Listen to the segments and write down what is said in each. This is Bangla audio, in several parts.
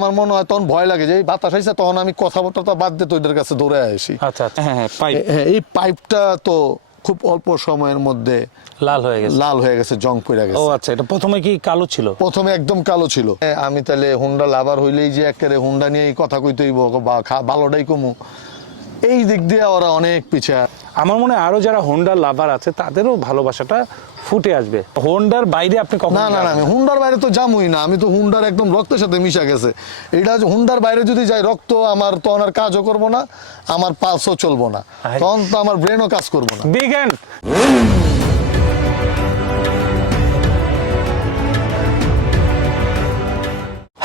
আমার মনে হয় তখন ভয় লাগে যে এই বাতাস হয়েছে তখন আমি কথাবার্তা বাদ দিয়ে তোদের কাছে দৌড়ে আসি। আচ্ছা আচ্ছা। হ্যাঁ হ্যাঁ পাইপ। এই পাইপটা তো খুব অল্প সময়ের মধ্যে লাল হয়ে গেছে। লাল হয়ে গেছে জং পড়ে গেছে। ও আচ্ছা এটা প্রথমে কি কালো ছিল? প্রথমে একদম কালো ছিল। আমি তাহলে হুন্ডা লাভার হইলেই যে একেবারে হুন্ডা নিয়েই কথা কইতেইব বা ভালোটাই কমু। এই দিক দিয়ে ওরা অনেক পিছিয়ে আমার মনে হয় আরও যারা হোন্ডার লাভার আছে তাদেরও ভালোবাসাটা ফুটে আসবে। হোন্ডার বাইরে আপনি কখন না না না আমি হুন্ডার বাইরে তো জামুই না। আমি তো হুন্ডার একদম রক্তের সাথে মিশা গেছে। এটা হচ্ছে হুন্ডার বাইরে যদি যাই রক্ত আমার তখন আর কাজও করব না আমার পালসও চলবো না। তখন তো আমার ব্রেনও কাজ করব না।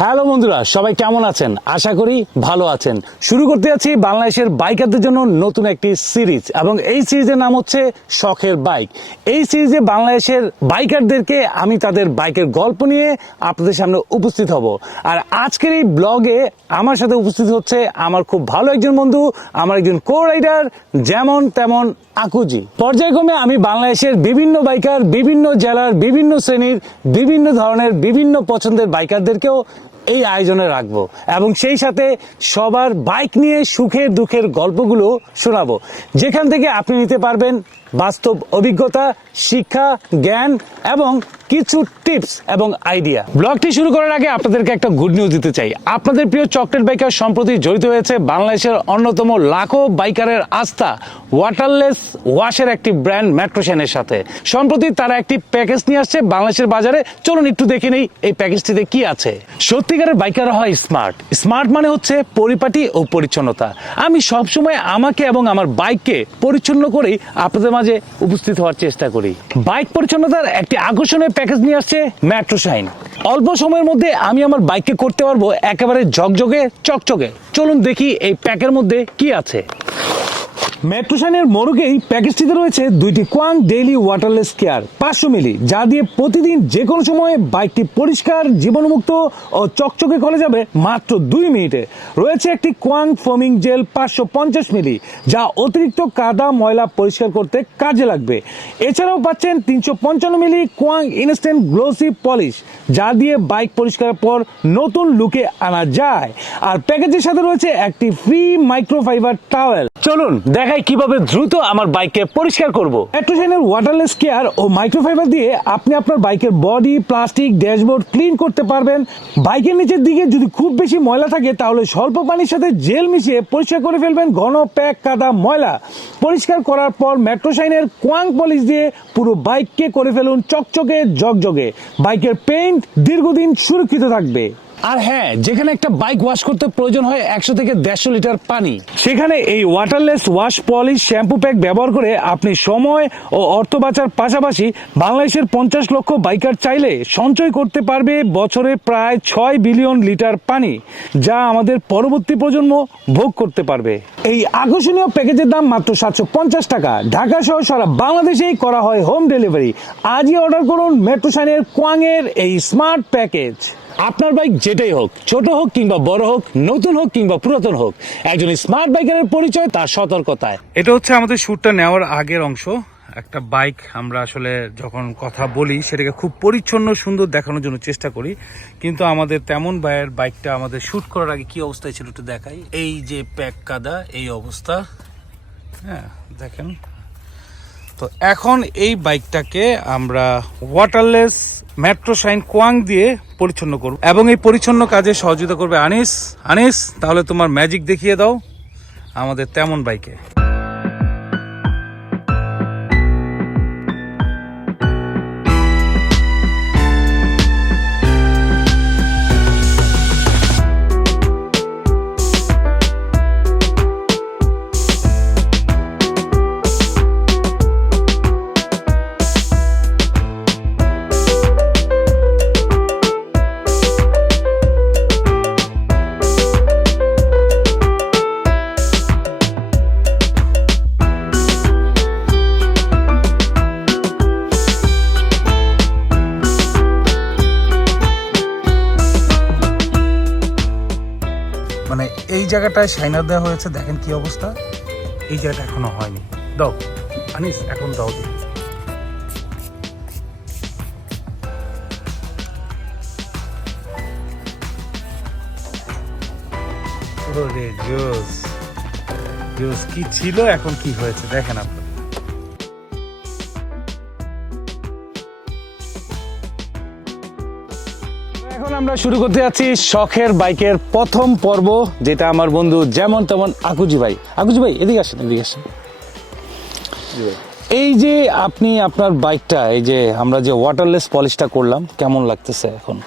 হ্যালো বন্ধুরা, সবাই কেমন আছেন? আশা করি ভালো আছেন। শুরু করতে যাচ্ছি বাংলাদেশের বাইকারদের জন্য নতুন একটি সিরিজ, এবং এই সিরিজের নাম হচ্ছে শখের বাইক। এই সিরিজে বাংলাদেশের বাইকারদেরকে আমি তাদের বাইকের গল্প নিয়ে আপনাদের সামনে উপস্থিত হব। আর আজকের এই ব্লগে আমার সাথে উপস্থিত হচ্ছে আমার খুব ভালো একজন বন্ধু, আমার একজন কো রাইডার যেমন তেমন আকুজি। পর্যায়ক্রমে আমি বাংলাদেশের বিভিন্ন বাইকার, বিভিন্ন জেলার, বিভিন্ন শ্রেণির, বিভিন্ন ধরনের, বিভিন্ন পছন্দের বাইকারদেরকেও এই আয়োজনে রাখব। এবং সেই সাথে সবার বাইক নিয়ে সুখের দুঃখের গল্পগুলো শোনাবো। যেখান থেকে আপনি নিতে পারবেন বাস্তব অভিজ্ঞতা, শিক্ষা, জ্ঞান এবং কিছু টিপস এবং আইডিয়া। ব্লগটি শুরু করার আগে আপনাদেরকে একটা গুড নিউজ দিতে চাই। আপনাদের প্রিয় চকলেট বাইকার সম্প্রতি জড়িত হয়েছে বাংলাদেশের অন্যতম লাখো বাইকারের আস্থা ওয়াটারলেস ওয়াশের একটি ব্র্যান্ড মেট্রোশনের সাথে। সম্প্রতি তারা একটি প্যাকেজ নিয়ে আসছে বাংলাদেশের বাজারে। চলুন একটু দেখে নেই এই প্যাকেজটিতে কি আছে। সত্যিকারের বাইকার হয় স্মার্ট স্মার্ট মানে হচ্ছে পরিপাটি ও পরিচ্ছন্নতা। আমি সবসময় আমাকে এবং আমার বাইককে পরিচ্ছন্ন করেই আপনাদের মাঝে উপস্থিত হওয়ার চেষ্টা করি। বাইক পরিচ্ছন্নতার একটি আকর্ষণীয় প্যাকেজ নিয়ে আসছে মেট্রো শাইন অল্প সময়ের মধ্যে আমি আমার বাইককে করতে পারব একেবারে ঝকঝকে, চকচকে। চলুন দেখি এই প্যাকের মধ্যে কি আছে। মেট্রোশানের মোড়কেই প্যাকেজটিতে রয়েছে দুইটি কোয়াং ডেইলি ওয়াটারলেস কেয়ার, পাঁচশো মিলি, যা দিয়ে প্রতিদিন যে কোনো সময় বাইকটি পরিষ্কার জীবাণুমুক্ত ও চকচকে করে যাবে মাত্র দুই মিনিটে। রয়েছে একটি কোয়াং ফোমিং জেল পাঁচশো পঞ্চাশ মিলি, যা অতিরিক্ত কাদা ময়লা পরিষ্কার করতে কাজে লাগবে। এছাড়াও পাচ্ছেন তিনশো পঞ্চান্ন মিলি কোয়াং ইনস্ট্যান্ট গ্লোসি পলিশ, যা দিয়ে বাইক পরিষ্কারের পর নতুন লুকে আনা যায়। আর প্যাকেজের সাথে রয়েছে একটি ফ্রি মাইক্রোফাইবার টাওয়েল চলুন দেখাই কীভাবে দ্রুত আমার বাইককে পরিষ্কার করব। মেট্রোশাইনের ওয়াটারলেস কেয়ার ও মাইক্রোফাইবার দিয়ে আপনি আপনার বাইকের বডি প্লাস্টিক ড্যাশবোর্ড ক্লিন করতে পারবেন। বাইকের নিচের দিকে যদি খুব বেশি ময়লা থাকে, তাহলে স্বল্প পানির সাথে জেল মিশিয়ে পরিষ্কার করে ফেলবেন ঘন প্যাক কাদা ময়লা। পরিষ্কার করার পর মেট্রোশাইনের কোয়াং পলিশ দিয়ে পুরো বাইককে করে ফেলুন চকচকে, জগজগে। বাইকের পেইন্ট দীর্ঘদিন সুরক্ষিত থাকবে। আর হ্যাঁ যেখানে একটা বাইক ওয়াশ করতে প্রয়োজন হয় একশো থেকে দেড়শো লিটার পানি। সেখানে এই waterless wash polish shampoo pack ব্যবহার করে আপনি সময় ও অর্থ বাঁচার পাশাপাশি বাংলাদেশের পঞ্চাশ লক্ষ বাইকার চাইলে সঞ্চয় করতে পারবে বছরে প্রায় ছয় বিলিয়ন লিটার পানি যা আমাদের পরবর্তী প্রজন্ম ভোগ করতে পারবে। এই আকর্ষণীয় প্যাকেজের দাম মাত্র সাতশো পঞ্চাশ টাকা। ঢাকা সহ সারা বাংলাদেশেই করা হয় হোম ডেলিভারি আজই অর্ডার করুন মেট্রোসাইনের কোয়াংয়ের এই স্মার্ট প্যাকেজ আপনার বাইক যেটাই হোক, ছোট হোক কিংবা বড় হোক, নতুন হোক কিংবা পুরাতন হোক, একজন স্মার্ট বাইকারের পরিচয় তার সতর্কতায়। এটা হচ্ছে আমাদের শ্যুটটা নেওয়ার আগের অংশ। একটা বাইক আমরা আসলে যখন কথা বলি, সেটাকে খুব পরিচ্ছন্ন, সুন্দর দেখানোর জন্য চেষ্টা করি। কিন্তু আমাদের তেমন ভাইয়ের বাইকটা আমাদের শ্যুট করার আগে কি অবস্থায় ছিল একটু দেখাই। এই যে প্যাক কাদা, এই অবস্থা। হ্যাঁ দেখেন। তো এখন এই বাইকটাকে আমরা ওয়াটারলেস মেট্রো শাইন কোয়াং দিয়ে পরিচ্ছন্ন করব। এবং এই পরিচ্ছন্ন কাজে সহযোগিতা করবে আনিস। আনিস, তাহলে তোমার ম্যাজিক দেখিয়ে দাও। আমাদের তেমন বাইকে। জায়গাটায় শাইনার দেওয়া হয়েছে, দেখেন কি অবস্থা। এই জায়গাটা এখনও হয়নি। দাও, আনিস, এখন দাও দেখি জোস জোস, কি ছিল, এখন কি হয়েছে? দেখেন আপনি। আমরা শুরু করতে যাচ্ছি শখের বাইকের প্রথম পর্ব, যেটা আমার বন্ধু যেমন তেমন আকুজি ভাই। আকুজি ভাই, এদিকে আসেন এদিকে আসেন। এই যে আপনি আপনার বাইকটা, এই যে আমরা যে ওয়াটারলেস পলিশটা করলাম, কেমন লাগতেছে এখন?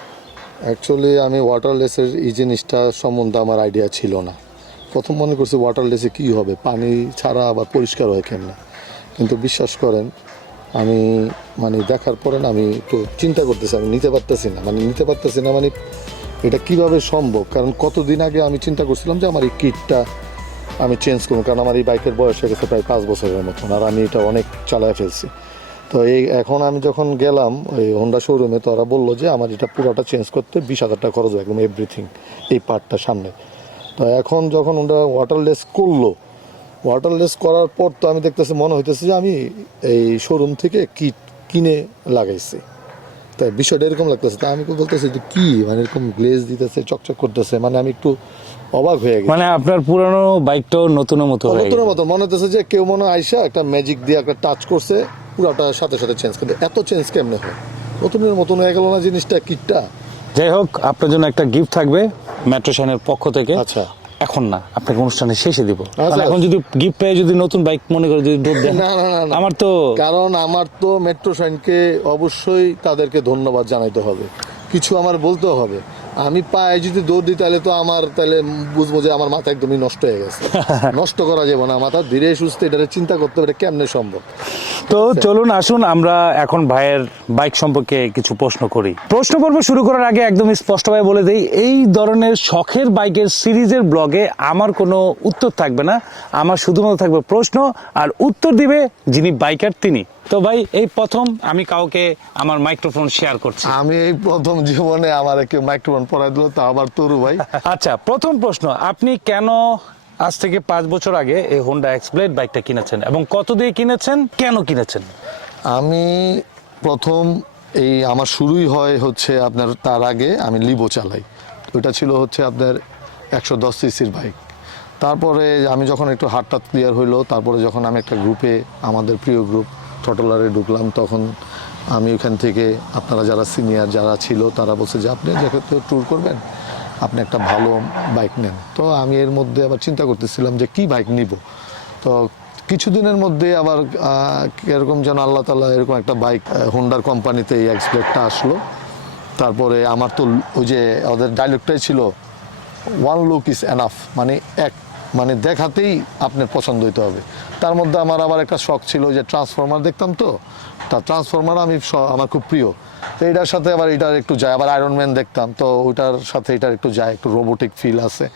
অ্যাকচুয়ালি আমি ওয়াটারলেসের এই জিনিসটা সম্বন্ধে আমার আইডিয়া ছিল না। প্রথম মনে করছি ওয়াটারলেসে কী হবে? পানি ছাড়া আবার পরিষ্কার হয় কেমনে? কিন্তু বিশ্বাস করেন, আমি মানে দেখার পরে না আমি একটু চিন্তা করতেছি, আমি নিতে পারতেছি না। মানে নিতে পারতেছি না মানে এটা কীভাবে সম্ভব? কারণ কতদিন আগে আমি চিন্তা করছিলাম যে আমার এই কিটটা আমি চেঞ্জ করব, কারণ আমার এই বাইকের বয়স হয়ে গেছে প্রায় পাঁচ বছরের মতন, আর আমি এটা অনেক চালায় ফেলছি। তো এই এখন আমি যখন গেলাম ওই হোন্ডা শোরুমে তো ওরা বলল যে আমার এটা পুরোটা চেঞ্জ করতে বিশ হাজার টাকা খরচ হবে, একদম এভরিথিং এই পার্টটা সামনে। তো এখন যখন ওটা ওয়াটারলেস করল ওয়াটারলেস করার পর তো আমি দেখতেছি, মনে হইতেছে যে আমি এই শোরুম থেকে কিট কিনে লাগাইছি। তাই বিষয়টা এরকম লাগতেছে। তা আমি বলতেছি যে কি? মানে এরকম গ্লেজ দিতেছে চকচক করতেছে মানে আমি একটু অবাক হয়ে গেছি। মানে আপনার পুরানো বাইকটাও নতুনের মতো নতুনের মতো। মনে হতেছে যে কেউ মনে আইসা একটা ম্যাজিক দিয়ে একটা টাচ করছে পুরাটা সাথে সাথে চেঞ্জ কিন্তু এত চেঞ্জ কেমনে হয়? নতুনের মতন হয়ে গেল না জিনিসটা কিটটা? যাই হোক আপনার জন্য একটা গিফট থাকবে মেট্রো পক্ষ থেকে। আচ্ছা। এখন না আপনাকে অনুষ্ঠানের শেষে দিব আচ্ছা। এখন যদি গিফট পেয়ে যদি নতুন বাইক মনে করে যদি ডোব দেন না, না, না, না। আমার তো কারণ আমার তো মেট্রো সাইনকে অবশ্যই তাদেরকে ধন্যবাদ জানাইতে হবে কিছু আমার বলতেও হবে আমি পায়ে যদি দৌড় দিই তাহলে তো আমার তাহলে বুঝব যে আমার মাথা একদমই নষ্ট হয়ে গেছে। নষ্ট করা যাবে না মাথা ধীরে সুস্থ এটা চিন্তা করতে হবে এটা কেমনে সম্ভব? তো চলুন আসুন আমরা এখন ভাইয়ের বাইক সম্পর্কে কিছু প্রশ্ন করি। প্রশ্ন পর্ব শুরু করার আগে একদম স্পষ্টভাবে বলে দিই এই ধরনের শখের বাইকের সিরিজের ব্লগে আমার কোনো উত্তর থাকবে না আমার শুধুমাত্র থাকবে প্রশ্ন আর উত্তর দিবে যিনি বাইকার তিনি। তো ভাই এই প্রথম আমি কাউকে আমার মাইক্রোফোন শেয়ার করছি। আমি এই প্রথম জীবনে আমার কেউ মাইক্রোফোন পড়াই দিল তা আবার তরু ভাই। আচ্ছা প্রথম প্রশ্ন আপনি কেন আজ থেকে পাঁচ বছর আগে এই হোন্ডা এক্সপ্লেড বাইকটা কিনেছেন এবং কত দিয়ে কিনেছেন কেন কিনেছেন? আমি প্রথম এই আমার শুরুই হয় হচ্ছে আপনার তার আগে আমি লিবো চালাই। ওইটা ছিল হচ্ছে আপনার একশো দশ সিসির বাইক তারপরে আমি যখন একটু হাতটা ক্লিয়ার হইল তারপরে যখন আমি একটা গ্রুপে আমাদের প্রিয় গ্রুপ টটলারে ঢুকলাম, তখন আমি ওখান থেকে, আপনারা যারা সিনিয়র যারা ছিল, তারা বলছে যে, আপনি যেহেতু ট্যুর করবেন, আপনি একটা ভালো বাইক নেন। তো আমি এর মধ্যে আবার চিন্তা করতেছিলাম যে, কি বাইক নিব? তো কিছুদিনের মধ্যে আবার এরকম যেন আল্লাহ তালা এরকম একটা বাইক হোন্ডার কোম্পানিতে এই এক্সপ্লেটটা আসলো। তারপরে আমার তো ওই যে ওদের ডায়লগটাই ছিল ওয়ান লুক ইজ এনাফ মানে এক মানে দেখাতেই আপনার পছন্দ হইতে হবে। তার মধ্যে আমার আবার একটা শখ ছিল যে ট্রান্সফরমার দেখতাম তো? তা ট্রান্সফরমার আমি আমার খুব প্রিয়। তো এটার সাথে আবার এটার একটু যায়, আবার আয়রনম্যান দেখতাম, তো ওইটার সাথে এটার একটু যায়, একটু রোবোটিক ফিল আছে।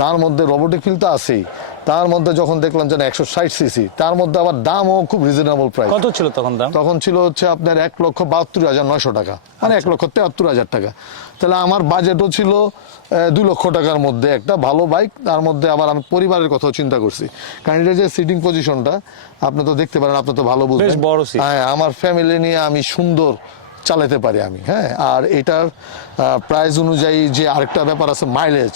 তার মধ্যে রোবোটিক ফিল তো আছেই। তার মধ্যে যখন দেখলাম যে একশো ষাট সিসি তার মধ্যে আবার দামও খুব রিজনেবল প্রাইস কত ছিল তখন দাম? তখন ছিল হচ্ছে আপনার এক লক্ষ বাহাত্তর হাজার নয়শো টাকা মানে এক লক্ষ তেহাত্তর হাজার টাকা। তাহলে আমার বাজেটও ছিল দুই লক্ষ টাকার মধ্যে একটা ভালো বাইক তার মধ্যে আবার আমি পরিবারের কথাও চিন্তা করছি। কারণ এটা যে সিটিং পজিশনটা আপনি তো দেখতে পারেন আপনি তো ভালো বুঝবেন। বড় হ্যাঁ আমার ফ্যামিলি নিয়ে আমি সুন্দর চালাতে পারি আমি হ্যাঁ। আর এটার প্রাইস অনুযায়ী যে আরেকটা ব্যাপার আছে মাইলেজ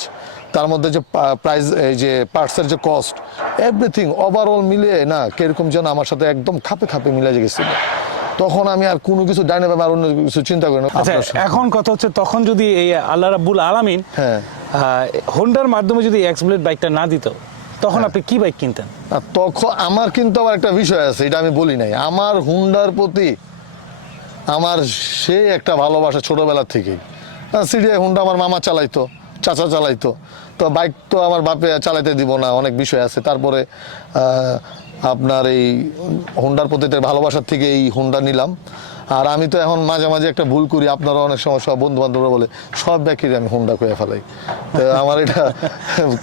তার মধ্যে যে প্রাইস এই যে পার্টসের যে কস্ট এভরিথিং ওভারঅল মিলিয়ে না কীরকম যেন আমার সাথে একদম খাপে খাপে মিলে গেছিল। তখন আমি আর কোনো কিছু ডাইনে ব্যাপার অন্য কিছু চিন্তা করি না। আচ্ছা এখন কথা হচ্ছে তখন যদি এই আল্লাহ রাব্বুল আলামিন হ্যাঁ। হোন্ডার মাধ্যমে যদি এক্সপ্লেড বাইকটা না দিত তখন আপনি কি বাইক কিনতেন? আর তখন আমার কিন্তু আবার একটা বিষয় আছে এটা আমি বলি নাই। আমার হুন্ডার প্রতি আমার সেই একটা ভালোবাসা ছোটবেলা থেকেই। সিডিআই হুন্ডা আমার মামা চালাইতো। চাচা চালাইতো। তো বাইক তো আমার বাপে চালাইতে দিব না, অনেক বিষয় আছে। তারপরে আপনার এই হুন্ডার প্রতি ভালোবাসার থেকে এই হুন্ডা নিলাম। আর আমি তো এখন মাঝে মাঝে একটা ভুল করি, আপনারা অনেক সময় সব বন্ধু বান্ধবরা বলে, সব ব্যাগেরই আমি হুন্ডা কয়ে ফেলাই। আমার এটা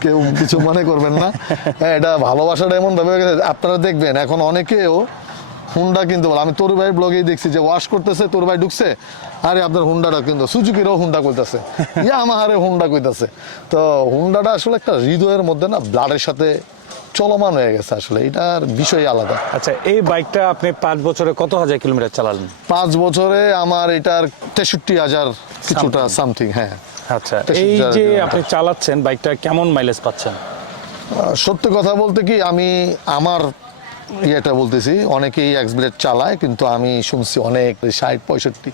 কেউ কিছু মনে করবেন না। হ্যাঁ এটা ভালোবাসাটা এমন ভাবে আপনারা দেখবেন, এখন অনেকেও হুন্ডা কিন্তু বলে আমি তোর ভাই ব্লগেই দেখছি যে ওয়াশ করতেছে তোর ভাই ঢুকছে। আরে আপনার হুন্ডাটা কিন্তু সুজুকিরও হুন্ডা কইতাছে। ইয়া আমারে হুন্ডা কইতাছে। তো হুন্ডাটা আসলে একটা হৃদয়ের মধ্যে না ব্লাডের সাথে চলমান হয়ে গেছে আসলে। এটার বিষয় আলাদা। আচ্ছা এই বাইকটা আপনি পাঁচ বছরে কত হাজার কিলোমিটার চালালেন? পাঁচ বছরে আমার এটার তেষট্টি হাজার কিছুটা সামথিং হ্যাঁ। আচ্ছা এই যে আপনি চালাচ্ছেন বাইকটা কেমন মাইলেজ পাচ্ছেন? সত্যি কথা বলতে কি আমি আমার ইয়েটা বলতেছি অনেকেই এক্সব্লেড চালায় কিন্তু আমি শুনছি অনেক ষাট পঁয়ষট্টি।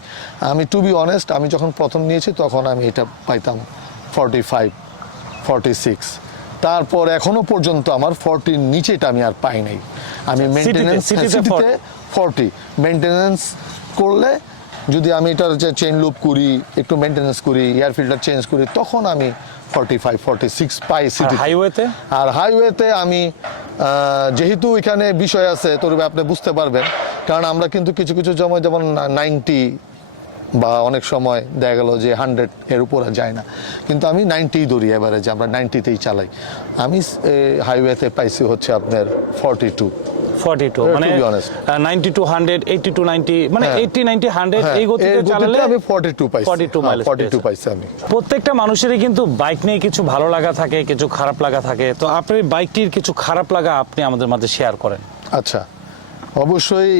আমি টু বি অনেস্ট আমি যখন প্রথম নিয়েছি তখন আমি এটা পাইতাম ফর্টি ফাইভ ফর্টি সিক্স তারপর এখনও পর্যন্ত আমার ফর্টির নিচেটা আমি আর পাই নাই। আমি মেনটেনেন্স সিটিতে ফর্টি মেনটেনেন্স করলে যদি আমি এটার যে চেন লুপ করি একটু মেনটেনেন্স করি এয়ার ফিল্টার চেঞ্জ করি তখন আমি ফর্টি ফাইভ ফর্টি সিক্স পাই সিটি হাইওয়েতে আর হাইওয়েতে আমি যেহেতু এখানে বিষয় আছে তোর আপনি বুঝতে পারবেন। কারণ আমরা কিন্তু কিছু কিছু সময় যেমন নাইনটি বা অনেক সময় দেখা গেল যে হান্ড্রেড এর উপরে যায় না। কিন্তু আমি নাইনটিই ধরি এবারে যে আমরা নাইনটিতেই চালাই। আমি হাইওয়েতে পাইছি হচ্ছে আপনার ফর্টি টু ফর্টি টু মানে ninety to hundred eighty to ninety মানে হ্যাঁ। এইটি নাইনটি হান্ড্রেড এই গতিতে চালালে আমি ফর্টি টু পাইছি 42 mileage ফর্টি টু পাইছি আমি। প্রত্যেকটা মানুষেরই কিন্তু বাইক নিয়ে কিছু ভালো লাগা থাকে কিছু খারাপ লাগা থাকে। তো আপনার এই বাইকটির কিছু খারাপ লাগা আপনি আমাদের মাঝে শেয়ার করেন। আচ্ছা অবশ্যই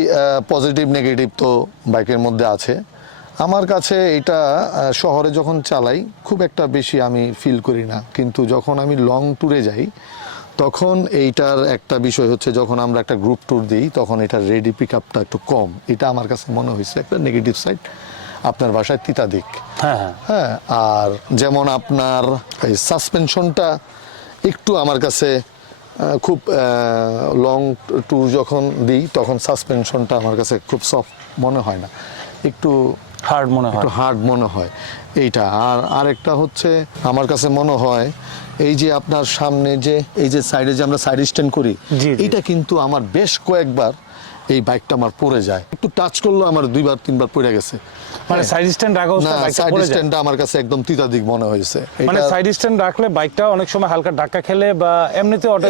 পজিটিভ নেগেটিভ তো বাইকের মধ্যে আছে। আমার কাছে এটা শহরে যখন চালাই খুব একটা বেশি আমি ফিল করি না। কিন্তু যখন আমি লং ট্যুরে যাই তখন এইটার একটা বিষয় হচ্ছে যখন আমরা একটা গ্রুপ ট্যুর দিই তখন এটার রেডি পিক আপটা একটু কম। এটা আমার কাছে মনে হয়েছে একটা নেগেটিভ সাইড আপনার বাসায় তিতা দিক হ্যাঁ হ্যাঁ। হ্যাঁ আর যেমন আপনার এই সাসপেনশনটা একটু আমার কাছে খুব লং ট্যুর যখন দিই তখন সাসপেনশনটা আমার কাছে খুব সফট মনে হয় না। একটু হার্ড মনে হয়। একটু হার্ড মনে হয়। এইটা। আর আরেকটা হচ্ছে আমার কাছে মনে হয় এই যে আপনার সামনে যে এই যে সাইডে যে আমরা সাইড স্ট্যান্ড করি। এটা কিন্তু আমার বেশ কয়েকবার এই বাইকটা আমার পড়ে যায়। একটু টাচ করল আমার দুইবার তিনবার পড়ে গেছে। মানে। সাইড স্ট্যান্ড রাখা অবস্থায় বাইকটা সাইড পড়ে যায়? স্ট্যান্ডটা আমার কাছে একদম মনে হয়েছে। মানে সাইড স্ট্যান্ড রাখলে বাইকটা অনেক সময় হালকা ধাক্কা খেলে বা এমনিতে অটো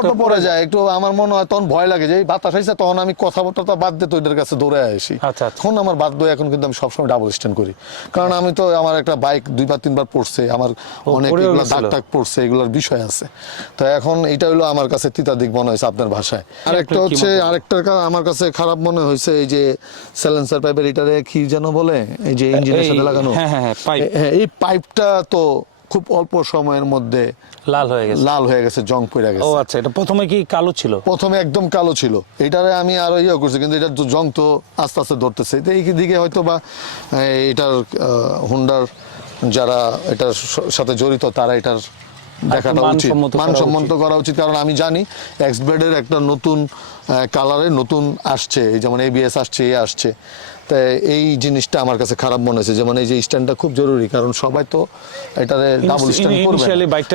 অটো পড়ে যায়। একটু আমার মনে হয় তখন ভয় লাগে যে বাতাস তখন আমি কথাবার্তা বাদ দিয়ে তো এদের কাছে দৌড়ে আসি। আচ্ছা, আচ্ছা। আমার বাধ্য এখন কিন্তু আমি সবসময় ডাবল স্ট্যান্ড করি। কারণ আমি তো আমার একটা বাইক দুইবার তিনবার পড়ছে। আমার অনেক এগুলো। দাগ পড়ছে এগুলোর বিষয় আছে। তো এখন এটা হলো আমার কাছে তিতা দিক মনে হয়েছে আপনার ভাষায়। আরেকটা হচ্ছে মনে হয়? আমার কাছে খারাপ মনে হয়েছে এই যে স্যালেন্সার পাইপের এটারে কি যেন বলে এই যে ইঞ্জিনের সাথে লাগানো। হ্যাঁ, হ্যাঁ, হ্যাঁ, হ্যাঁ, এই পাইপটা তো খুব অল্প সময়ের মধ্যে লাল হয়ে গেছে। লাল হয়ে গেছে জং পড়ে ও আচ্ছা এটা প্রথমে কি কালো ছিল? প্রথমে একদম কালো ছিল। এটারে আমি আরও ইয়ে করছি কিন্তু জং তো আস্তে আস্তে ধরতেছে। তো এই দিকে হয়তো বা এটার হুন্ডার যারা এটার সাথে জড়িত তারা এটার দেখাটা উচিত। মানসম্মত করা উচিত। কারণ আমি জানি এক্স ব্লেডের একটা নতুন কালারে নতুন আসছে যেমন এবিএস আসছে এ আসছে। তাই এই জিনিসটা আমার কাছে খারাপ মনে হয়েছে। যেমন এই যে স্ট্যান্ডটা খুব জরুরি কারণ সবাই তো এটারে ডাবল স্ট্যান্ড করবে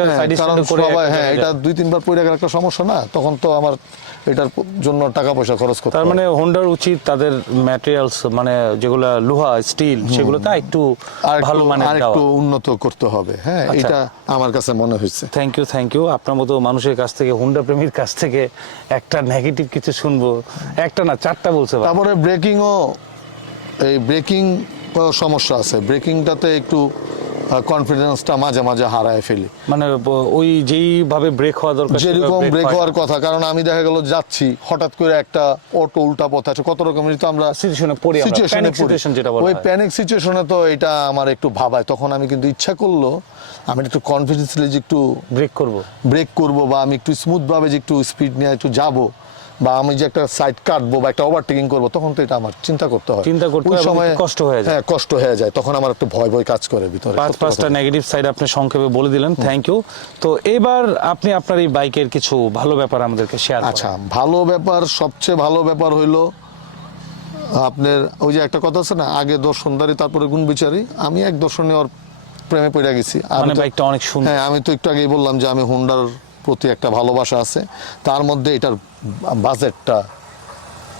হ্যাঁ, কারণ সবাই হ্যাঁ এটা দুই তিনবার পড়ে গেলে একটা সমস্যা না তখন তো আমার এটার জন্য টাকা পয়সা খরচ করতে তার মানে হোন্ডার উচিত তাদের ম্যাটেরিয়ালস মানে যেগুলো লোহা স্টিল সেগুলোতে একটু ভালো মানের আর একটু উন্নত করতে হবে। হ্যাঁ আচ্ছা। এটা আমার কাছে মনে হয়েছে। থ্যাংক ইউ থ্যাংক ইউ আপনার মতো মানুষের কাছ থেকে হুন্ডা প্রেমীর কাছ থেকে একটা নেগেটিভ কিছু শুনব। একটা না চারটা বলছে। তারপরে ব্রেকিংও এই ব্রেকিং সমস্যা আছে। ব্রেকিংটাতে একটু কনফিডেন্সটা মাঝে মাঝে হারায় ফেলি। মানে ওই যেইভাবে ব্রেক হওয়া দরকার যেরকম ব্রেক হওয়ার কথা কারণ আমি দেখা গেল যাচ্ছি হঠাৎ করে একটা অটো উল্টা পথ আছে কত রকমের তো আমরা Situation-এ পড়ি পড়ি। situation যেটা বলা ওই প্যানিক সিচুয়েশনে তো এটা আমার একটু ভাবায়। তখন আমি কিন্তু ইচ্ছা করল আমি একটু কনফিডেন্সলি যে একটু ব্রেক করব। ব্রেক করব বা আমি একটু স্মুথভাবে যে একটু স্পিড নিয়ে একটু যাব বা আমি যে একটা সাইড কাটবো বা একটা ওভারটেকিং করব তখন তো এটা আমার চিন্তা করতে হয়। চিন্তা করতে ওই সময় কষ্ট হয়ে যায়। হ্যাঁ কষ্ট হয়ে যায়। তখন আমার একটু ভয় ভয় কাজ করে ভিতরে। পাঁচ পাঁচটা নেগেটিভ সাইড আপনি সংক্ষেপে বলে দিলেন। থ্যাংক ইউ তো এবার আপনি আপনার এই বাইকের কিছু ভালো ব্যাপার আমাদেরকে শেয়ার আচ্ছা ভালো ব্যাপার সবচেয়ে ভালো ব্যাপার হইল আপনার ওই যে একটা কথা আছে না আগে দর্শনদারি তারপরে গুণ বিচারি। আমি এক দর্শনে ওর প্রেমে পড়ে গেছি। আমি মানে বাইকটা অনেক সুন্দর। হ্যাঁ আমি তো একটু আগেই বললাম যে আমি হুন্ডার প্রতি একটা ভালোবাসা আছে তার মধ্যে এটার বাজেটটা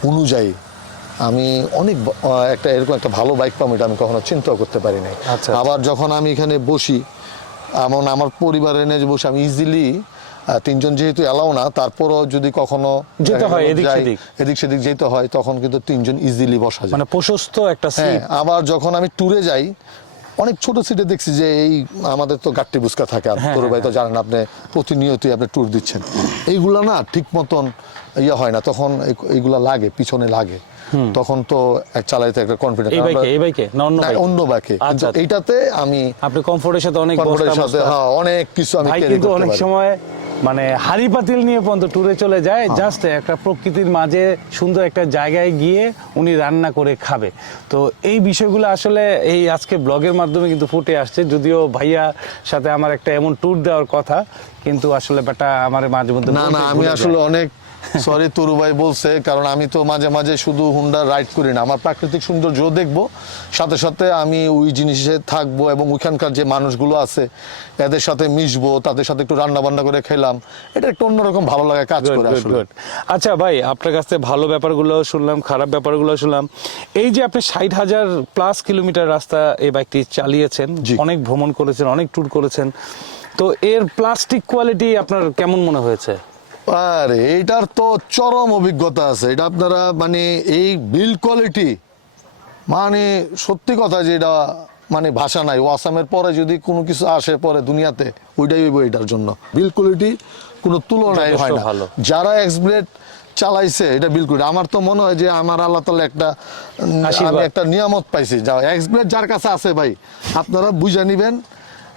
অনুযায়ী আমি অনেক একটা এরকম একটা ভালো বাইক পাবো এটা আমি কখনো চিন্তাও করতে পারি নাই আচ্ছা। আবার যখন আমি এখানে বসি এমন আমার পরিবার এনে যে বসে আমি ইজিলি তিনজন যেহেতু এলাও না তারপরও যদি কখনো যেতে হয় এদিক সেদিক। এদিক সেদিক যেতে হয় তখন কিন্তু তিনজন ইজিলি বসা যায় মানে প্রশস্ত একটা হ্যাঁ আবার যখন আমি ট্যুরে যাই অনেক ছোট সিটে দেখছি যে এই আমাদের তো গাট্টি বুসকা থাকে আর হ্যাঁ, তোর ভাই তো জানেন আপনি প্রতিনিয়তই আপনি ট্যুর দিচ্ছেন। এইগুলা না ঠিক মতন ইয়ে হয় না তখন এইগুলো লাগে পিছনে লাগে। তখন তো চালাইতে একটা কনফিডেন্স এই বাইকে এই বাইকে না অন্য বাইকে অন্য বাইকে আচ্ছা, কিন্তু আচ্ছা। এইটাতে আমি আপনি কমফোর্টের সাথে অনেক কমফোর্টের সাথে হ্যাঁ অনেক কিছু আমি কিন্তু অনেক সময় মানে হাড়ি পাতিল নিয়ে পর্যন্ত ট্যুরে চলে যায়। হ্যাঁ। জাস্ট একটা প্রকৃতির মাঝে সুন্দর একটা জায়গায় গিয়ে উনি রান্না করে খাবে। তো এই বিষয়গুলো আসলে এই আজকে ব্লগের মাধ্যমে কিন্তু ফুটে আসছে। যদিও ভাইয়া সাথে আমার একটা এমন ট্যুর দেওয়ার কথা কিন্তু আসলে ব্যাটা আমার মাঝে মধ্যে না না আমি আসলে অনেক সরি তরু ভাই বলছে কারণ আমি তো মাঝে মাঝে শুধু হুন্ডা রাইড করি না। আমার প্রাকৃতিক সৌন্দর্য দেখব সাথে সাথে আমি ওই জিনিসে থাকব এবং ওইখানকার যে মানুষগুলো আছে এদের সাথে মিশবো তাদের সাথে একটু রান্না বান্না করে খেলাম। এটা একটা অন্যরকম ভালো লাগে কাজ করে আসলে। আচ্ছা ভাই আপনার কাছ থেকে ভালো ব্যাপারগুলো শুনলাম খারাপ ব্যাপারগুলো শুনলাম। এই যে আপনি ষাট হাজার প্লাস কিলোমিটার রাস্তা এই বাইকটি চালিয়েছেন। অনেক ভ্রমণ করেছেন অনেক ট্যুর করেছেন। তো এর প্লাস্টিক কোয়ালিটি আপনার কেমন মনে হয়েছে? আরে এইটার তো চরম অভিজ্ঞতা আছে। এটা আপনারা মানে এই বিল কোয়ালিটি মানে সত্যি কথা যে এটা মানে ভাষা নাই। আসামের পরে যদি কোনো কিছু আসে পরে দুনিয়াতে ওইটাই হইব এটার জন্য। বিল কোয়ালিটি কোনো তুলনায় হয় না। ভালো। যারা এক্সব্লেড চালাইছে এটা বিল কোয়ালিটি আমার তো মনে হয় যে আমার আল্লাহ তালা একটা আমি একটা নিয়ামত পাইছি। যা এক্সব্লেড যার কাছে আছে ভাই আপনারা বুঝে নিবেন।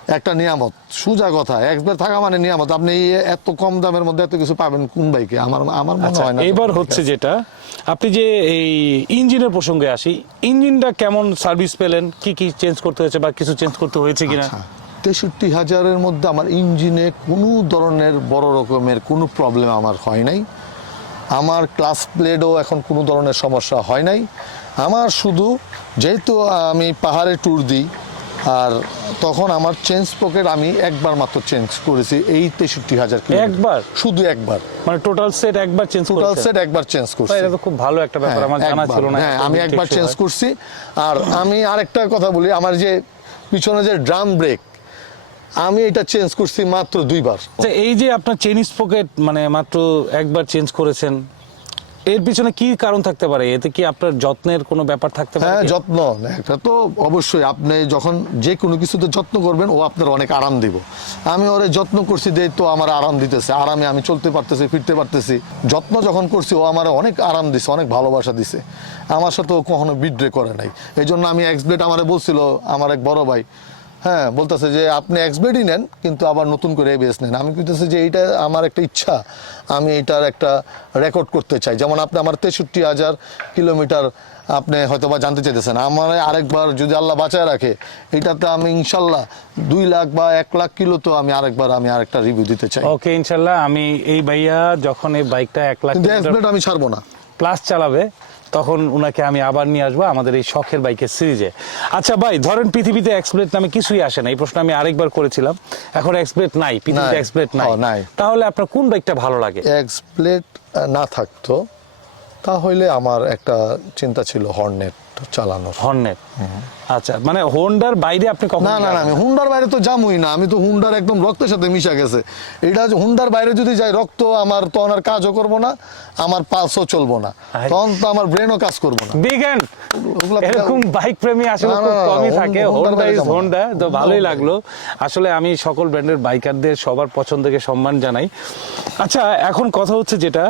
একটা নিয়ামত সোজা কথা একবার থাকা মানে নিয়ামত। আপনি এত কম দামের মধ্যে এত কিছু পাবেন কোন বাইকে? আমার আমার মনে আচ্ছা হয় না এবার হচ্ছে যেটা আপনি যে এই ইঞ্জিনের প্রসঙ্গে আসি ইঞ্জিনটা কেমন সার্ভিস পেলেন? কি কি চেঞ্জ করতে হয়েছে বা কিছু চেঞ্জ করতে হয়েছে কিনা? আচ্ছা, তেষট্টি হাজারের মধ্যে আমার ইঞ্জিনে কোনো ধরনের বড় রকমের কোনো প্রবলেম আমার হয় নাই। আমার ক্লাস প্লেটও এখন কোনো ধরনের সমস্যা হয় নাই। আমার শুধু যেহেতু আমি পাহাড়ে ট্যুর দিই আর তখন আমার চেঞ্জ পকেট আমি একবার মাত্র চেঞ্জ করেছি এই তেষট্টি হাজার। একবার? শুধু একবার। মানে টোটাল সেট একবার চেঞ্জ টোটাল সেট একবার চেঞ্জ করছি। এটা তো খুব ভালো একটা ব্যাপার আমার জানা ছিল না হ্যাঁ আমি একবার চেঞ্জ করছি। আর আমি আরেকটা কথা বলি আমার যে পিছনে যে ড্রাম ব্রেক আমি এটা চেঞ্জ করছি মাত্র দুইবার। আচ্ছা এই যে আপনার চেনিস পকেট মানে মাত্র একবার চেঞ্জ করেছেন এর পিছনে কি কারণ থাকতে পারে? এতে কি আপনার যত্নের কোনো ব্যাপার থাকতে পারে হ্যাঁ যত্ন একটা তো অবশ্যই আপনি যখন যে কোনো কিছুতে যত্ন করবেন ও আপনার অনেক আরাম দিব। আমি ওরে যত্ন করছি যে তো আমার আরাম দিতেছে আরামে আমি চলতে পারতেছি ফিরতে পারতেছি। যত্ন যখন করছি ও আমার অনেক আরাম দিছে অনেক ভালোবাসা দিছে। আমার সাথে ও কখনো বিড্রে করে নাই। এই জন্য আমি এক্সব্লেড আমারে বলছিল আমার এক বড় ভাই হ্যাঁ বলতেছে যে আপনি এক্সব্লেডই নেন কিন্তু আবার নতুন করে এবিএস নেন। আমি কইতেছি যে এইটা আমার একটা ইচ্ছা আমি এটার একটা রেকর্ড করতে চাই। যেমন আপনি আমার তেষট্টি হাজার কিলোমিটার আপনি হয়তো বা জানতে চাইতেছেন। আমার আরেকবার যদি আল্লাহ বাঁচায় রাখে এটাতে আমি ইনশাল্লাহ দুই লাখ বা এক লাখ কিলো তো আমি আরেকবার আমি আরেকটা রিভিউ দিতে চাই। ওকে ইনশাল্লাহ আমি এই ভাইয়া যখন এই বাইকটা এক লাখ আমি ছাড়বো না। প্লাস চালাবে তখন ওনাকে আমি আবার নিয়ে আসব আমাদের এই শখের বাইকের সিরিজে। আচ্ছা ভাই ধরেন পৃথিবীতে এক্সপ্লেট নামে কিছুই আসে না। এই প্রশ্ন আমি আরেকবার করেছিলাম। এখন এক্সপ্লেট নাই পৃথিবীতে। এক্সপ্লেট নাই। নাই। তাহলে আপনার কোন বাইকটা ভালো লাগে? এক্সপ্লেট না থাকতো। তাহলে আমার একটা চিন্তা ছিল হর্নেট চালানোর। হর্নেট আচ্ছা মানে হোন্ডার বাইরে আপনি কখন না না না আমি হুন্ডার বাইরে তো জামুই না আমি তো হুন্ডার একদম রক্তের সাথে মিশা গেছে। এটা হুন্ডার বাইরে যদি যাই রক্ত আমার তখন আর কাজও করব না আমার পালসও চলবো না। তখন তো আমার ব্রেনও কাজ করব না। এরকম বাইক প্রেমী আসলে খুব কমই থাকে। হোন্ডা ইজ হোন্ডা তো ভালোই লাগল। আসলে আমি সকল ব্র্যান্ডের বাইকারদের সবার পছন্দকে সম্মান জানাই। আচ্ছা এখন কথা হচ্ছে যেটা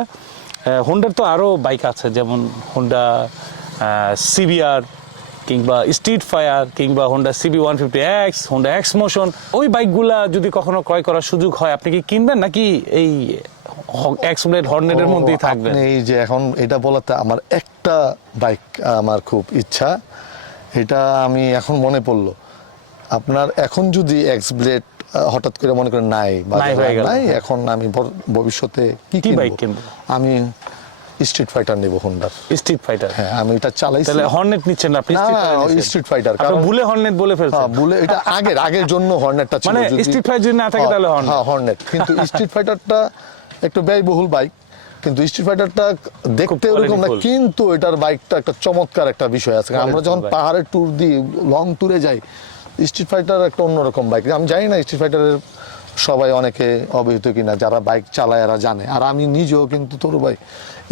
হোন্ডার তো আরও বাইক আছে যেমন হোন্ডা সিবিআর কিংবা স্ট্রিট ফায়ার কিংবা Honda CB one fifty X Honda X motion ওই বাইকগুলা যদি কখনো ক্রয় করার সুযোগ হয় আপনি কি কিনবেন নাকি এই এক্স ব্লেড হর্নেটের মধ্যেই থাকবেন এই যে এখন এটা বলাতে আমার একটা বাইক আমার খুব ইচ্ছা এটা আমি এখন মনে পড়ল আপনার এখন যদি এক্স ব্লেড হঠাৎ করে মনে করেন নাই। নাই এখন আমি ভবিষ্যতে কি কি বাইক কিনবো? আমি স্ট্রিট ফাইটার নেব হোন্ডার স্ট্রিট ফাইটার হ্যাঁ আমি এটা চালাইছি। তাহলে হর্নেট নিচ্ছেন না আপনি। Street Fighter, আপনি কারণ- ভুলে হর্নেট বলে হ্যাঁ ফেলছেন বলে এটা আগের আগের জন্য হর্নেটটা ছিল। মানে Street Fighter যদি না থাকে হ্যাঁ, তাহলে Hornet। হ্যাঁ হর্নেট কিন্তু স্ট্রিট ফাইটারটা একটু ব্যয়বহুল বাইক কিন্তু স্ট্রিট ফাইটারটা দেখতে ওরকম না কিন্তু এটার বাইকটা একটা চমৎকার একটা বিষয় আছে। আমরা যখন bike। পাহাড়ে ট্যুর দিই লং ট্যুরে যাই স্ট্রিট ফাইটার একটা অন্যরকম বাইক আমি জানি না স্ট্রিট ফাইটারের সবাই অনেকে অবহিত কিনা যারা বাইক চালায় এরা জানে। আর আমি নিজেও কিন্তু তরু ভাই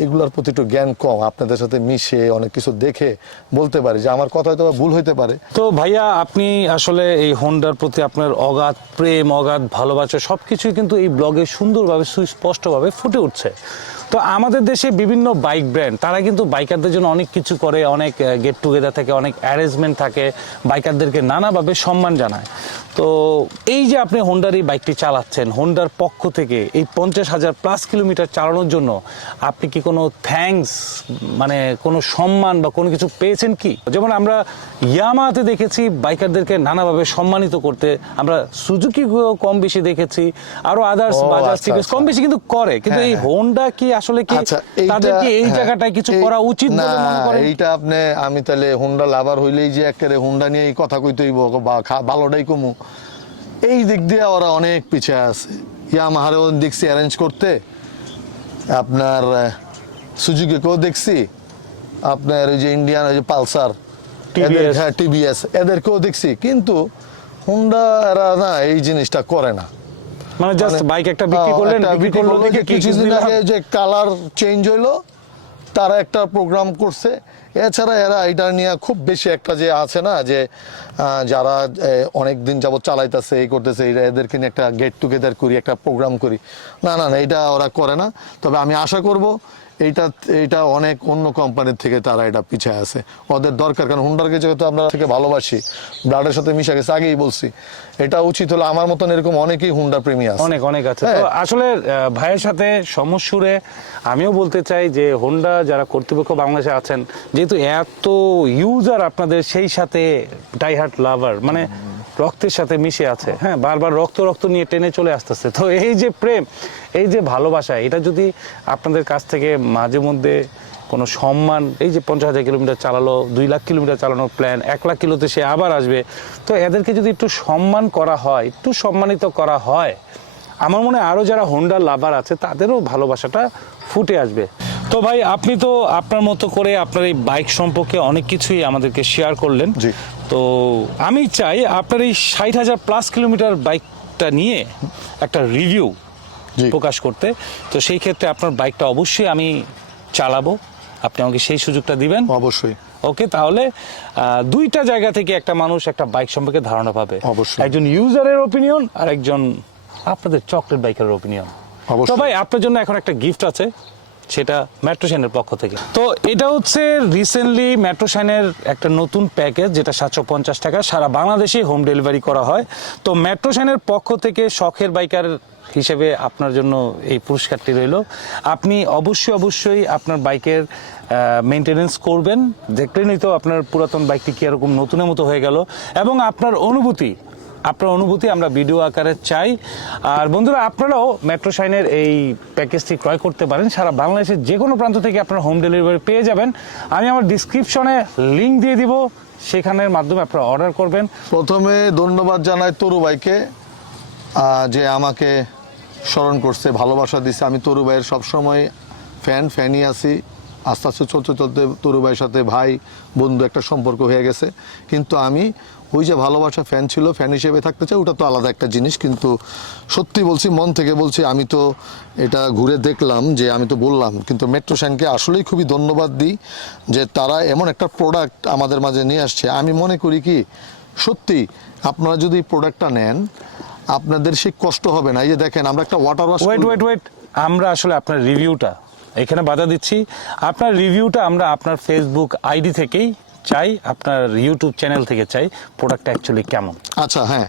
এগুলোর প্রতি একটু জ্ঞান কম, আপনাদের সাথে মিশে, অনেক কিছু দেখে বলতে পারি যে আমার কথা হয়তো ভুল হইতে পারে। তো ভাইয়া, আপনি আসলে এই হোন্ডার প্রতি আপনার অগাধ প্রেম, অগাধ ভালোবাসা সব কিছুই কিন্তু এই ব্লগে সুন্দরভাবে, সুস্পষ্টভাবে ফুটে উঠছে। তো আমাদের দেশে বিভিন্ন বাইক ব্র্যান্ড তারা কিন্তু বাইকারদের জন্য অনেক কিছু করে, অনেক গেট টুগেদার থাকে, অনেক অ্যারেঞ্জমেন্ট থাকে বাইকারদেরকে নানাভাবে সম্মান জানায়। তো এই যে আপনি হোন্ডার এই বাইকটি চালাচ্ছেন হোন্ডার পক্ষ থেকে এই পঞ্চাশ হাজার প্লাস কিলোমিটার চালানোর জন্য আপনি কি কোনো থ্যাঙ্কস মানে কোনো সম্মান বা কোনো কিছু পেয়েছেন কি? যেমন আমরা ইয়ামাতে দেখেছি বাইকারদেরকে নানাভাবে সম্মানিত করতে। আমরা সুজুকি কম বেশি দেখেছি আরও আদার্স বাজাজ আচ্ছা, কম। বেশি কিন্তু করে। কিন্তু এই হ্যাঁ, হোন্ডা কি আসলে কি আচ্ছা তাদের কি এই হ্যাঁ, জায়গাটায় কিছু করা উচিত না বলে মনে করেন? এইটা আপনি আমি তাহলে হুন্ডা লাভার হইলেই যে একেবারে হুন্ডা নিয়ে কথা কইতেই বা ভালোটাই কমু এই দিক দিয়ে ওরা অনেক পিছিয়ে আছে। ইয়ামাহারেও দেখছি অ্যারেঞ্জ করতে আপনার সুজুকিকেও দেখছি। আপনার ওই যে ইন্ডিয়ান ওই যে পালসার TVS হ্যাঁ টিভিএস এদেরকেও দেখছি। কিন্তু হুন্ডা এরা না এই জিনিসটা করে না। মানে জাস্ট বাইক একটা বিক্রি করলেন বিক্রি করল কিছুদিন আগে যে কালার চেঞ্জ হইল তারা একটা প্রোগ্রাম করছে। এছাড়া এরা এটা নিয়ে খুব বেশি একটা যে আছে না, যে যারা অনেক দিন যাবত চালাইতেছে, এই করতেছে এটা এদেরকে নিয়ে একটা গেট টুগেদার করি, একটা প্রোগ্রাম করি। না না না, এটা ওরা করে না। তবে আমি আশা করব এইটা এইটা অনেক অন্য কোম্পানির থেকে তারা এটা পিছিয়ে আছে। ওদের দরকার কারণ হুন্ডারকে যেহেতু আমরা থেকে ভালোবাসি ব্লাডের সাথে মিশে গেছে আগেই বলছি। এটা উচিত হলো আমার মতন এরকম অনেকেই হুন্ডা প্রেমী আছে। অনেক অনেক আছে। হ্যাঁ। তো আসলে ভাইয়ের সাথে সমস্যুরে আমিও বলতে চাই যে হোন্ডা যারা কর্তৃপক্ষ বাংলাদেশে আছেন যেহেতু এত ইউজার আপনাদের সেই সাথে ডাইহার্ট লাভার মানে রক্তের সাথে মিশে আছে। হ্যাঁ বারবার রক্ত রক্ত নিয়ে টেনে চলে আসতেছে। তো এই যে প্রেম, এই যে ভালোবাসা, এটা যদি আপনাদের কাছ থেকে মাঝে মধ্যে কোনো সম্মান, এই যে পঞ্চাশ হাজার কিলোমিটার চালালো, দুই লাখ কিলোমিটার চালানোর প্ল্যান এক লাখ কিলোতে সে আবার আসবে, তো এদেরকে যদি একটু সম্মান করা হয়, একটু সম্মানিত করা হয়, আমার মনে হয় আরও যারা হোন্ডার লাভার আছে, তাদেরও ভালোবাসাটা ফুটে আসবে। তো ভাই, আপনি তো আপনার মতো করে আপনার এই বাইক সম্পর্কে অনেক কিছুই আমাদেরকে শেয়ার করলেন। তো আমি চাই আপনার এই ষাট হাজার প্লাস কিলোমিটার বাইকটা নিয়ে একটা রিভিউ প্রকাশ করতে। তো সেই ক্ষেত্রে আপনার বাইকটা অবশ্যই আমি চালাবো। আপনি আমাকে সেই সুযোগটা দিবেন। অবশ্যই। ওকে তাহলে দুইটা জায়গা থেকে একটা মানুষ একটা বাইক সম্পর্কে ধারণা পাবে। অবশ্যই। একজন ইউজারের ওপিনিয়ন আর একজন আপনাদের চকলেট বাইকের ওপিনিয়ন। তো ভাই আপনার জন্য এখন একটা গিফট আছে। সেটা মেট্রো শাইনের পক্ষ থেকে। তো এটা হচ্ছে রিসেন্টলি মেট্রোশাইনের একটা নতুন প্যাকেজ যেটা সাতশো পঞ্চাশ টাকা, সারা বাংলাদেশে হোম ডেলিভারি করা হয়। তো মেট্রো শাইনের পক্ষ থেকে শখের বাইকার হিসেবে আপনার জন্য এই পুরস্কারটি রইল। আপনি অবশ্যই অবশ্যই আপনার বাইকের মেনটেনেন্স করবেন। দেখলেনই তো আপনার পুরাতন বাইকটি কি এরকম নতুনের মতো হয়ে গেল। এবং আপনার অনুভূতি আপনার অনুভূতি, আমরা ভিডিও আকারে চাই। আর বন্ধুরা, আপনারাও মেট্রো শাইনের এই প্যাকেজটি ক্রয় করতে পারেন। সারা বাংলাদেশের যে কোনো প্রান্ত থেকে আপনারা হোম ডেলিভারি পেয়ে যাবেন। আমি আমার ডিসক্রিপশনে লিঙ্ক দিয়ে দিব। সেখানের মাধ্যমে আপনারা অর্ডার করবেন। প্রথমে ধন্যবাদ জানাই তরু ভাইকে যে আমাকে স্মরণ করছে, ভালোবাসা দিছে। আমি তরু ভাইয়ের সবসময় ফ্যান ফ্যানই আছি। আস্তে আস্তে চলতে চলতে তরু ভাইয়ের সাথে ভাই বন্ধু একটা সম্পর্ক হয়ে গেছে। কিন্তু আমি ওই যে ভালোবাসা ফ্যান ছিল ফ্যান হিসেবে থাকতে চাই ওটা তো আলাদা একটা জিনিস কিন্তু সত্যি বলছি মন থেকে বলছি আমি তো এটা ঘুরে দেখলাম যে আমি তো বললাম কিন্তু মেট্রো শাইনকে আসলেই খুবই ধন্যবাদ দিই যে তারা এমন একটা প্রোডাক্ট আমাদের মাঝে নিয়ে আসছে। আমি মনে করি কি সত্যি আপনারা যদি প্রোডাক্টটা নেন আপনাদের সে কষ্ট হবে না। এই যে দেখেন আমরা একটা water wash wait wait wait আমরা আসলে আপনার রিভিউটা এখানে বাধা দিচ্ছি। আপনার রিভিউটা আমরা আপনার ফেসবুক আইডি থেকেই চাই আপনার ইউটিউব চ্যানেল থেকে চাই প্রোডাক্ট অ্যাকচুয়ালি কেমন। আচ্ছা হ্যাঁ।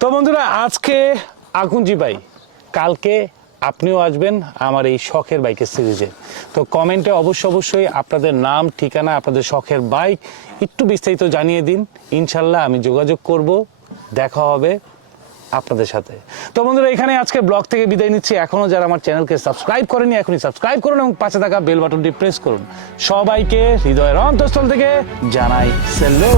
তো বন্ধুরা আজকে আগুনজি ভাই কালকে আপনিও আসবেন আমার এই শখের বাইকের সিরিজে। তো কমেন্টে অবশ্যই অবশ্যই আপনাদের নাম ঠিকানা আপনাদের শখের বাইক একটু বিস্তারিত জানিয়ে দিন। ইনশাল্লাহ আমি যোগাযোগ করব দেখা হবে। আপনাদের সাথে। তো বন্ধুরা এখানে আজকে ব্লগ থেকে বিদায় নিচ্ছি। এখনও যারা আমার চ্যানেলকে সাবস্ক্রাইব করেনি এখনই সাবস্ক্রাইব করুন এবং পাশে থাকা বেল বাটনটি প্রেস করুন। সবাইকে হৃদয়ের অন্তঃস্থল থেকে জানাই সেলো